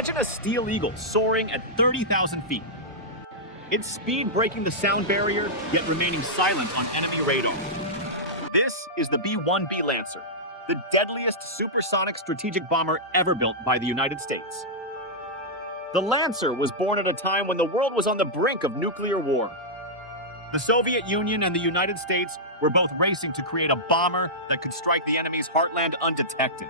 Imagine a Steel Eagle soaring at 30,000 feet. Its speed breaking the sound barrier, yet remaining silent on enemy radar. This is the B-1B Lancer, the deadliest supersonic strategic bomber ever built by the United States. The Lancer was born at a time when the world was on the brink of nuclear war. The Soviet Union and the United States were both racing to create a bomber that could strike the enemy's heartland undetected.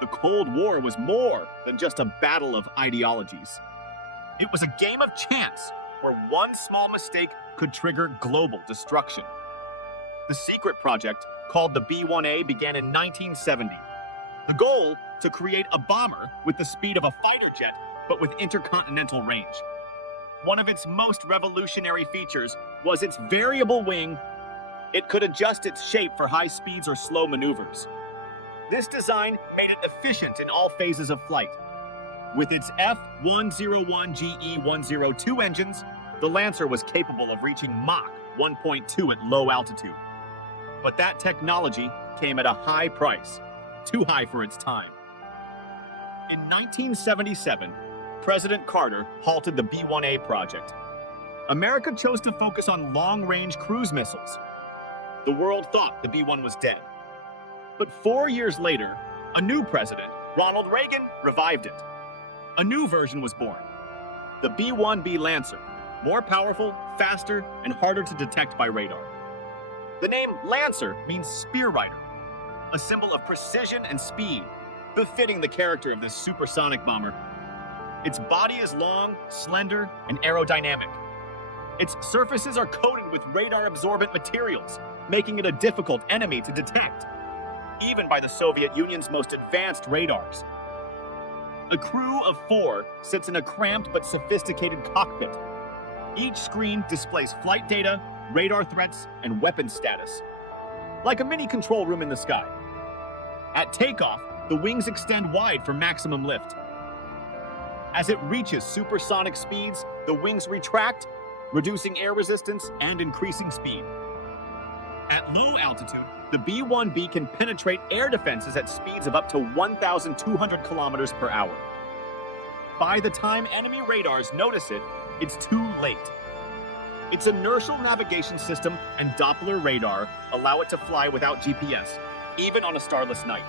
The Cold War was more than just a battle of ideologies. It was a game of chance where one small mistake could trigger global destruction. The secret project, called the B-1A, began in 1970. The goal, to create a bomber with the speed of a fighter jet, but with intercontinental range. One of its most revolutionary features was its variable wing. It could adjust its shape for high speeds or slow maneuvers. This design made it efficient in all phases of flight. With its F101GE102 engines, the Lancer was capable of reaching Mach 1.2 at low altitude. But that technology came at a high price, too high for its time. In 1977, President Carter halted the B-1A project. America chose to focus on long-range cruise missiles. The world thought the B-1 was dead. But 4 years later, a new president, Ronald Reagan, revived it. A new version was born, the B-1B Lancer, more powerful, faster, and harder to detect by radar. The name Lancer means spear rider, a symbol of precision and speed, befitting the character of this supersonic bomber. Its body is long, slender, and aerodynamic. Its surfaces are coated with radar-absorbent materials, making it a difficult enemy to detect, even by the Soviet Union's most advanced radars. A crew of 4 sits in a cramped but sophisticated cockpit. Each screen displays flight data, radar threats, and weapon status, like a mini control room in the sky. At takeoff, the wings extend wide for maximum lift. As it reaches supersonic speeds, the wings retract, reducing air resistance and increasing speed. At low altitude, the B-1B can penetrate air defenses at speeds of up to 1,200 kilometers per hour. By the time enemy radars notice it, it's too late. Its inertial navigation system and Doppler radar allow it to fly without GPS, even on a starless night.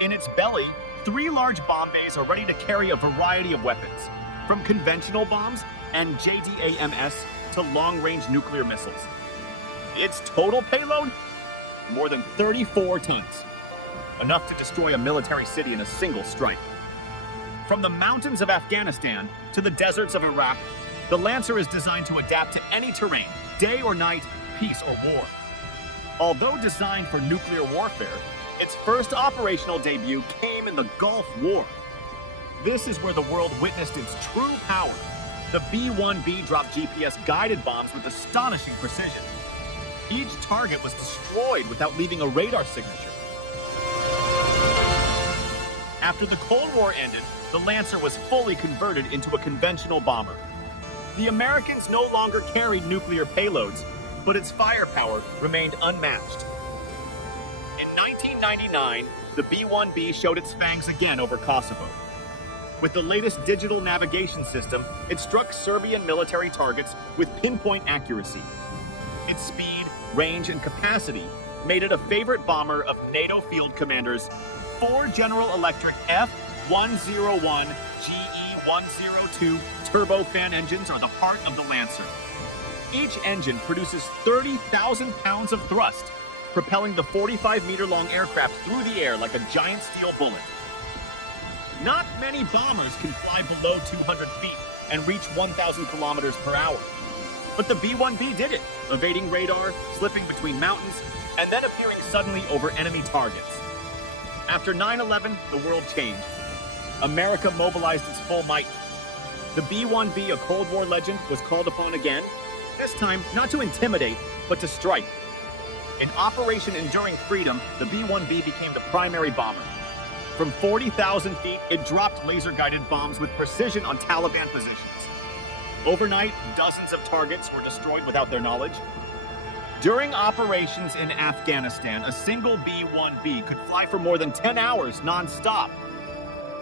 In its belly, 3 large bomb bays are ready to carry a variety of weapons, from conventional bombs and JDAMS to long-range nuclear missiles. Its total payload? More than 34 tons. Enough to destroy a military city in a single strike. From the mountains of Afghanistan to the deserts of Iraq, the Lancer is designed to adapt to any terrain, day or night, peace or war. Although designed for nuclear warfare, its first operational debut came in the Gulf War. This is where the world witnessed its true power. The B-1B dropped GPS-guided bombs with astonishing precision. Each target was destroyed without leaving a radar signature. After the Cold War ended, the Lancer was fully converted into a conventional bomber. The Americans no longer carried nuclear payloads, but its firepower remained unmatched. In 1999, the B-1B showed its fangs again over Kosovo. With the latest digital navigation system, it struck Serbian military targets with pinpoint accuracy. Its speed, range, and capacity made it a favorite bomber of NATO field commanders. 4 General Electric F101GE102 turbofan engines are the heart of the Lancer. Each engine produces 30,000 pounds of thrust, propelling the 45-meter-long aircraft through the air like a giant steel bullet. Not many bombers can fly below 200 feet and reach 1,000 kilometers per hour. But the B-1B did it, evading radar, slipping between mountains, and then appearing suddenly over enemy targets. After 9/11, the world changed. America mobilized its full might. The B-1B, a Cold War legend, was called upon again, this time not to intimidate, but to strike. In Operation Enduring Freedom, the B-1B became the primary bomber. From 40,000 feet, it dropped laser-guided bombs with precision on Taliban positions. Overnight, dozens of targets were destroyed without their knowledge. During operations in Afghanistan, a single B-1B could fly for more than 10 hours non-stop.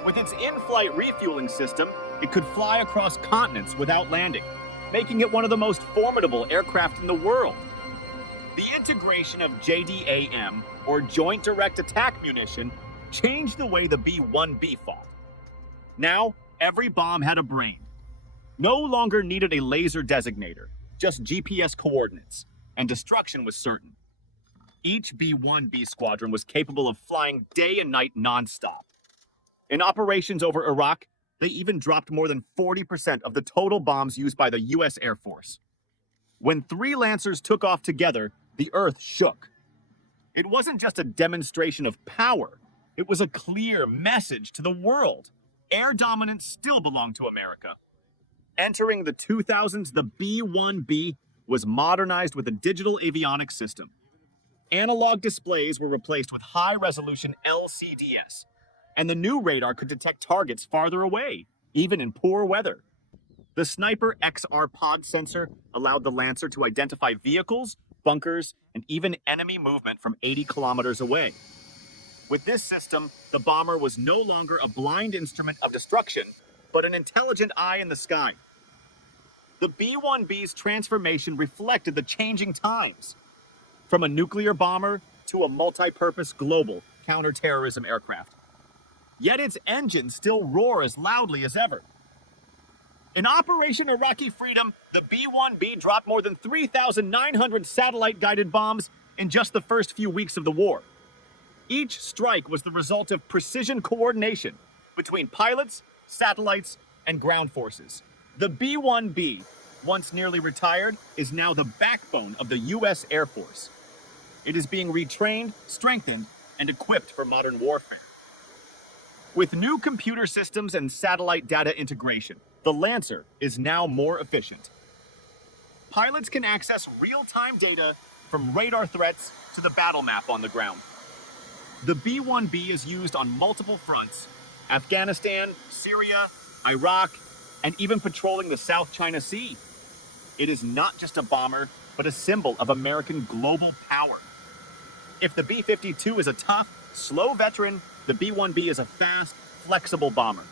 With its in-flight refueling system, it could fly across continents without landing, making it one of the most formidable aircraft in the world. The integration of JDAM, or Joint Direct Attack Munition, changed the way the B-1B fought. Now, every bomb had a brain. No longer needed a laser designator, just GPS coordinates, and destruction was certain. Each B-1B squadron was capable of flying day and night nonstop. In operations over Iraq, they even dropped more than 40% of the total bombs used by the U.S. Air Force. When 3 Lancers took off together, the earth shook. It wasn't just a demonstration of power, it was a clear message to the world. Air dominance still belonged to America. Entering the 2000s, the B-1B was modernized with a digital avionics system. Analog displays were replaced with high-resolution LCDs, and the new radar could detect targets farther away, even in poor weather. The Sniper XR pod sensor allowed the Lancer to identify vehicles, bunkers, and even enemy movement from 80 kilometers away. With this system, the bomber was no longer a blind instrument of destruction, but an intelligent eye in the sky. The B-1B's transformation reflected the changing times, from a nuclear bomber to a multi-purpose global counterterrorism aircraft. Yet its engines still roar as loudly as ever. In Operation Iraqi Freedom, the B-1B dropped more than 3,900 satellite-guided bombs in just the first few weeks of the war. Each strike was the result of precision coordination between pilots, satellites, and ground forces. The B-1B, once nearly retired, is now the backbone of the U.S. Air Force. It is being retrained, strengthened, and equipped for modern warfare. With new computer systems and satellite data integration, the Lancer is now more efficient. Pilots can access real-time data from radar threats to the battle map on the ground. The B-1B is used on multiple fronts: Afghanistan, Syria, Iraq, and even patrolling the South China Sea. It is not just a bomber, but a symbol of American global power. If the B-52 is a tough, slow veteran, the B-1B is a fast, flexible bomber.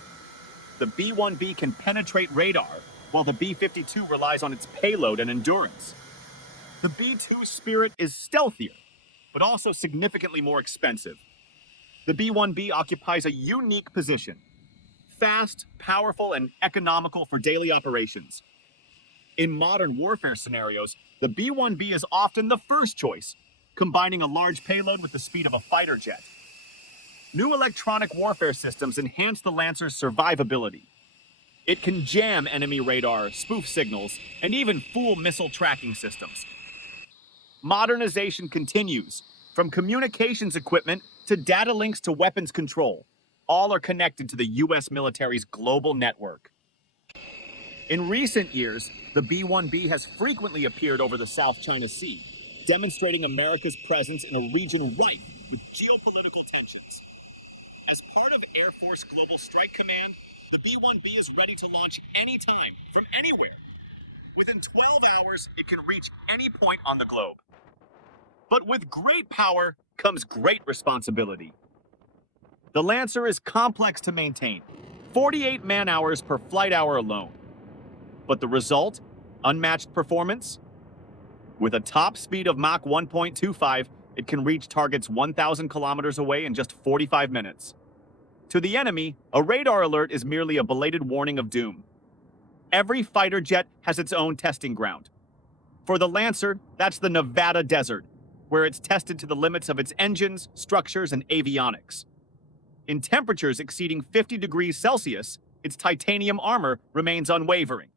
The B-1B can penetrate radar, while the B-52 relies on its payload and endurance. The B-2 Spirit is stealthier, but also significantly more expensive. The B-1B occupies a unique position: fast, powerful, and economical for daily operations. In modern warfare scenarios, the B-1B is often the first choice, combining a large payload with the speed of a fighter jet. New electronic warfare systems enhance the Lancer's survivability. It can jam enemy radar, spoof signals, and even fool missile tracking systems. Modernization continues, from communications equipment to data links to weapons control. All are connected to the U.S. military's global network. In recent years, the B-1B has frequently appeared over the South China Sea, demonstrating America's presence in a region rife with geopolitical tensions. As part of Air Force Global Strike Command, the B-1B is ready to launch anytime, from anywhere. Within 12 hours, it can reach any point on the globe. But with great power comes great responsibility. The Lancer is complex to maintain, 48 man-hours per flight hour alone. But the result? Unmatched performance? With a top speed of Mach 1.25, it can reach targets 1,000 kilometers away in just 45 minutes. To the enemy, a radar alert is merely a belated warning of doom. Every fighter jet has its own testing ground. For the Lancer, that's the Nevada desert, where it's tested to the limits of its engines, structures, and avionics. In temperatures exceeding 50 degrees Celsius, its titanium armor remains unwavering.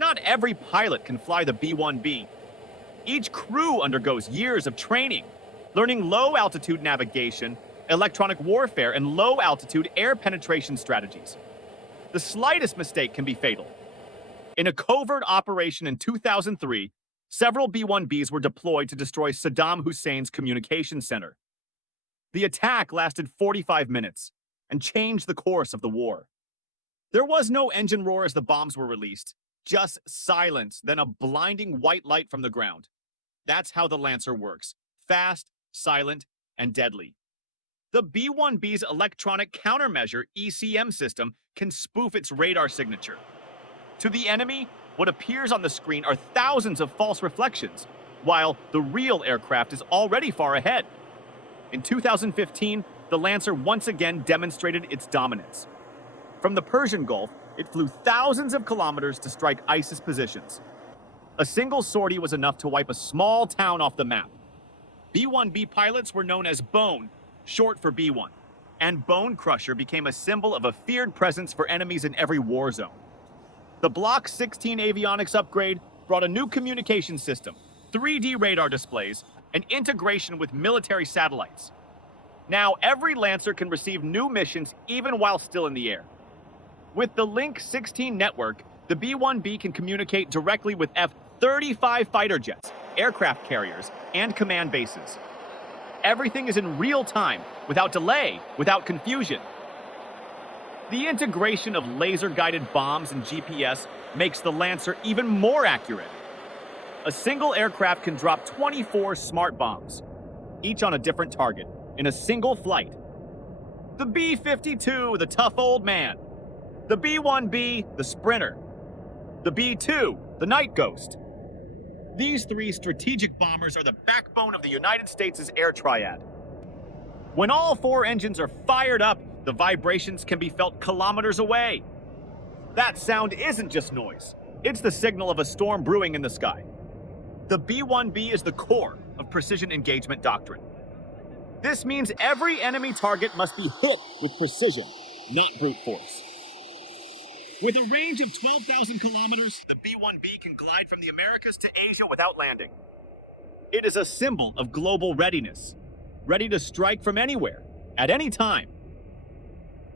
Not every pilot can fly the B-1B. Each crew undergoes years of training, learning low-altitude navigation, electronic warfare, and low-altitude air penetration strategies. The slightest mistake can be fatal. In a covert operation in 2003, several B-1Bs were deployed to destroy Saddam Hussein's communications center. The attack lasted 45 minutes and changed the course of the war. There was no engine roar as the bombs were released, just silence, then a blinding white light from the ground. That's how the Lancer works: fast, silent, and deadly. The B-1B's electronic countermeasure ECM system can spoof its radar signature. To the enemy, what appears on the screen are thousands of false reflections, while the real aircraft is already far ahead. In 2015, the Lancer once again demonstrated its dominance. From the Persian Gulf, it flew thousands of kilometers to strike ISIS positions. A single sortie was enough to wipe a small town off the map. B-1B pilots were known as Bone, short for B-1, and Bone Crusher became a symbol of a feared presence for enemies in every war zone. The Block 16 avionics upgrade brought a new communication system, 3D radar displays, and integration with military satellites. Now every Lancer can receive new missions even while still in the air. With the Link 16 network, the B-1B can communicate directly with F-35 fighter jets, aircraft carriers, and command bases. Everything is in real time, without delay, without confusion. The integration of laser-guided bombs and GPS makes the Lancer even more accurate. A single aircraft can drop 24 smart bombs, each on a different target, in a single flight. The B-52, the tough old man. The B-1B, the sprinter. The B-2, the night ghost. These three strategic bombers are the backbone of the United States' air triad. When all four engines are fired up, the vibrations can be felt kilometers away. That sound isn't just noise. It's the signal of a storm brewing in the sky. The B-1B is the core of precision engagement doctrine. This means every enemy target must be hit with precision, not brute force. With a range of 12,000 kilometers, the B-1B can glide from the Americas to Asia without landing. It is a symbol of global readiness, ready to strike from anywhere, at any time.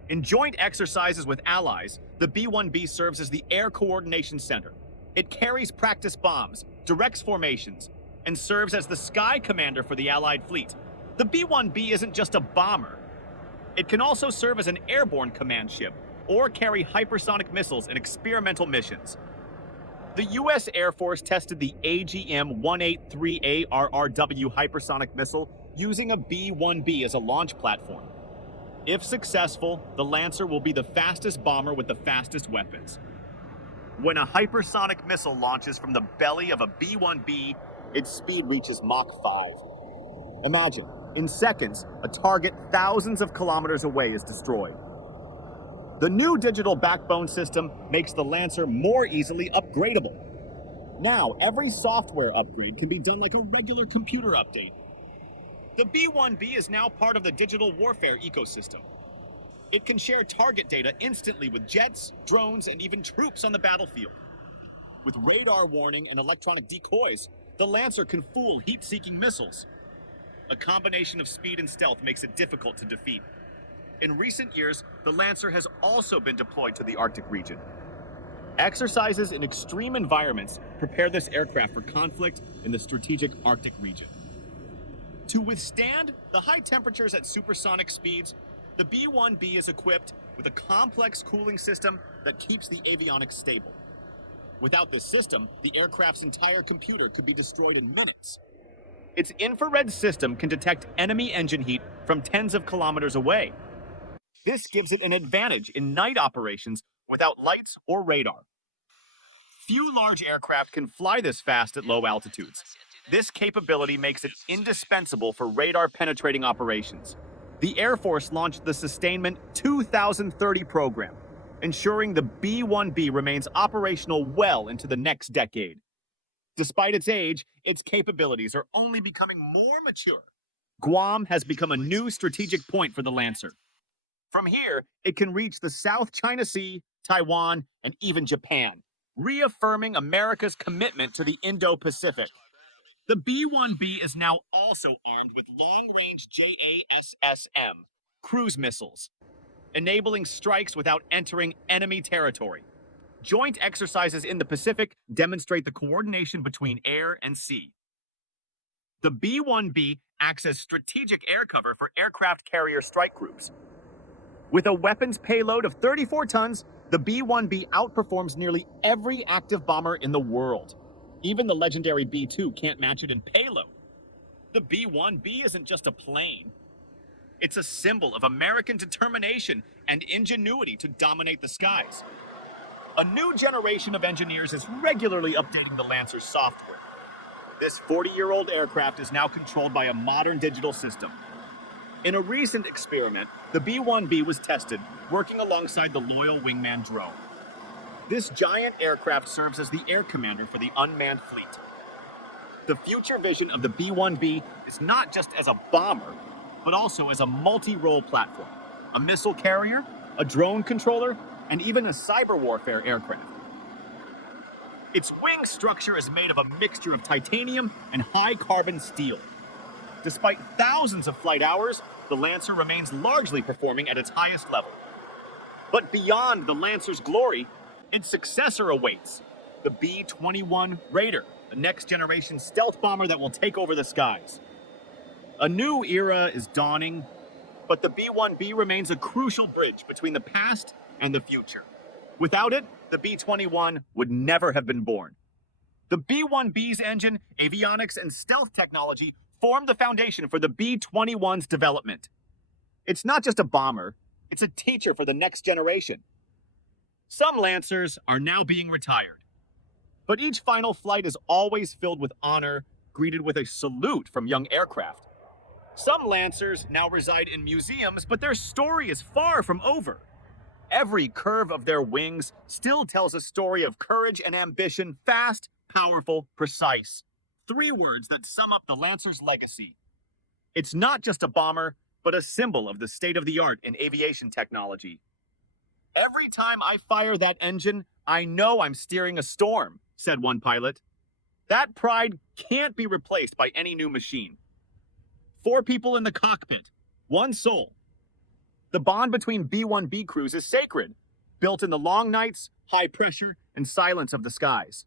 In joint exercises with allies, the B-1B serves as the Air Coordination Center. It carries practice bombs, directs formations, and serves as the sky commander for the Allied fleet. The B-1B isn't just a bomber. It can also serve as an airborne command ship, or carry hypersonic missiles in experimental missions. The U.S. Air Force tested the AGM-183ARRW hypersonic missile using a B-1B as a launch platform. If successful, the Lancer will be the fastest bomber with the fastest weapons. When a hypersonic missile launches from the belly of a B-1B, its speed reaches Mach 5. Imagine, in seconds, a target thousands of kilometers away is destroyed. The new digital backbone system makes the Lancer more easily upgradable. Now, every software upgrade can be done like a regular computer update. The B-1B is now part of the digital warfare ecosystem. It can share target data instantly with jets, drones, and even troops on the battlefield. With radar warning and electronic decoys, the Lancer can fool heat-seeking missiles. A combination of speed and stealth makes it difficult to defeat. In recent years, the Lancer has also been deployed to the Arctic region. Exercises in extreme environments prepare this aircraft for conflict in the strategic Arctic region. To withstand the high temperatures at supersonic speeds, the B-1B is equipped with a complex cooling system that keeps the avionics stable. Without this system, the aircraft's entire computer could be destroyed in minutes. Its infrared system can detect enemy engine heat from tens of kilometers away. This gives it an advantage in night operations without lights or radar. Few large aircraft can fly this fast at low altitudes. This capability makes it indispensable for radar-penetrating operations. The Air Force launched the Sustainment 2030 program, ensuring the B-1B remains operational well into the next decade. Despite its age, its capabilities are only becoming more mature. Guam has become a new strategic point for the Lancer. From here, it can reach the South China Sea, Taiwan, and even Japan, reaffirming America's commitment to the Indo-Pacific. The B-1B is now also armed with long-range JASSM cruise missiles, enabling strikes without entering enemy territory. Joint exercises in the Pacific demonstrate the coordination between air and sea. The B-1B acts as strategic air cover for aircraft carrier strike groups. With a weapons payload of 34 tons, the B-1B outperforms nearly every active bomber in the world. Even the legendary B-2 can't match it in payload. The B-1B isn't just a plane. It's a symbol of American determination and ingenuity to dominate the skies. A new generation of engineers is regularly updating the Lancer's software. This 40-year-old aircraft is now controlled by a modern digital system. In a recent experiment, the B-1B was tested, working alongside the loyal wingman drone. This giant aircraft serves as the air commander for the unmanned fleet. The future vision of the B-1B is not just as a bomber, but also as a multi-role platform, a missile carrier, a drone controller, and even a cyber warfare aircraft. Its wing structure is made of a mixture of titanium and high-carbon steel. Despite thousands of flight hours, the Lancer remains largely performing at its highest level. But beyond the Lancer's glory, its successor awaits, the B-21 Raider, a next-generation stealth bomber that will take over the skies. A new era is dawning, but the B-1B remains a crucial bridge between the past and the future. Without it, the B-21 would never have been born. The B-1B's engine, avionics, and stealth technology formed the foundation for the B-21's development. It's not just a bomber, it's a teacher for the next generation. Some Lancers are now being retired, but each final flight is always filled with honor, greeted with a salute from young aircraft. Some Lancers now reside in museums, but their story is far from over. Every curve of their wings still tells a story of courage and ambition, fast, powerful, precise. 3 words that sum up the Lancer's legacy. It's not just a bomber, but a symbol of the state-of-the-art in aviation technology. "Every time I fire that engine, I know I'm steering a storm," said one pilot. That pride can't be replaced by any new machine. 4 people in the cockpit, 1 soul. The bond between B-1B crews is sacred, built in the long nights, high pressure, and silence of the skies.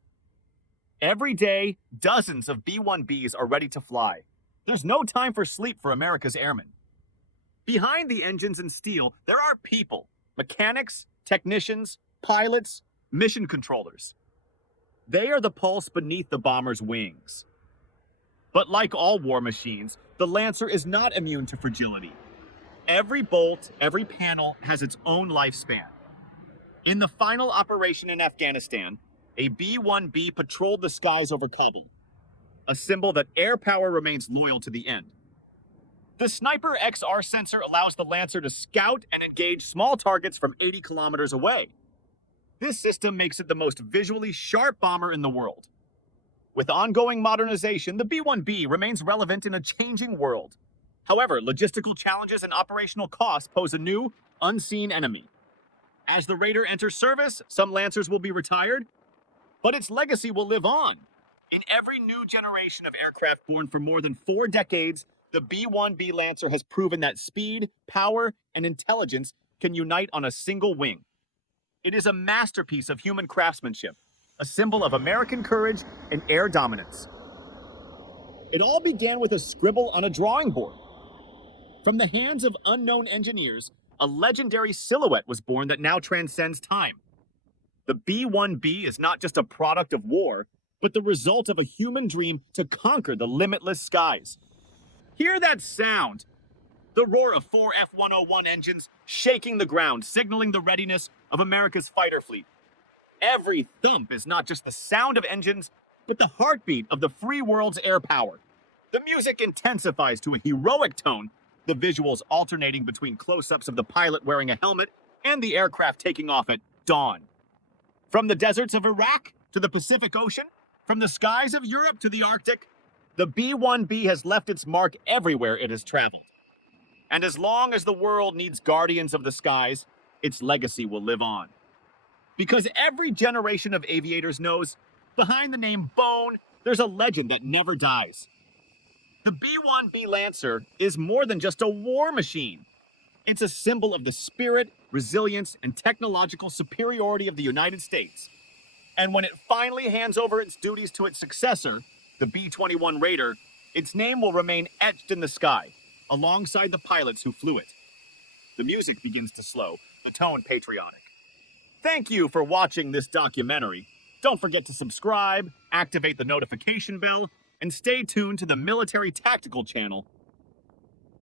Every day, dozens of B-1Bs are ready to fly. There's no time for sleep for America's airmen. Behind the engines and steel, there are people, mechanics, technicians, pilots, mission controllers. They are the pulse beneath the bomber's wings. But like all war machines, the Lancer is not immune to fragility. Every bolt, every panel has its own lifespan. In the final operation in Afghanistan, a B-1B patrolled the skies over Kabul, a symbol that air power remains loyal to the end. The Sniper XR sensor allows the Lancer to scout and engage small targets from 80 kilometers away. This system makes it the most visually sharp bomber in the world. With ongoing modernization, the B-1B remains relevant in a changing world. However, logistical challenges and operational costs pose a new, unseen enemy. As the Raider enters service, some Lancers will be retired, but its legacy will live on. In every new generation of aircraft born for more than 4 decades, the B-1B Lancer has proven that speed, power, and intelligence can unite on a single wing. It is a masterpiece of human craftsmanship, a symbol of American courage and air dominance. It all began with a scribble on a drawing board. From the hands of unknown engineers, a legendary silhouette was born that now transcends time. The B-1B is not just a product of war, but the result of a human dream to conquer the limitless skies. Hear that sound! The roar of 4 F-101 engines shaking the ground, signaling the readiness of America's fighter fleet. Every thump is not just the sound of engines, but the heartbeat of the free world's air power. The music intensifies to a heroic tone, the visuals alternating between close-ups of the pilot wearing a helmet and the aircraft taking off at dawn. From the deserts of Iraq to the Pacific Ocean, from the skies of Europe to the Arctic, the B-1B has left its mark everywhere it has traveled. And as long as the world needs guardians of the skies, its legacy will live on. Because every generation of aviators knows, behind the name Bone, there's a legend that never dies. The B-1B Lancer is more than just a war machine. It's a symbol of the spirit, resilience, and technological superiority of the United States. And when it finally hands over its duties to its successor, the B-21 Raider, its name will remain etched in the sky, alongside the pilots who flew it. The music begins to slow, the tone patriotic. Thank you for watching this documentary. Don't forget to subscribe, activate the notification bell, and stay tuned to the Military Tactical channel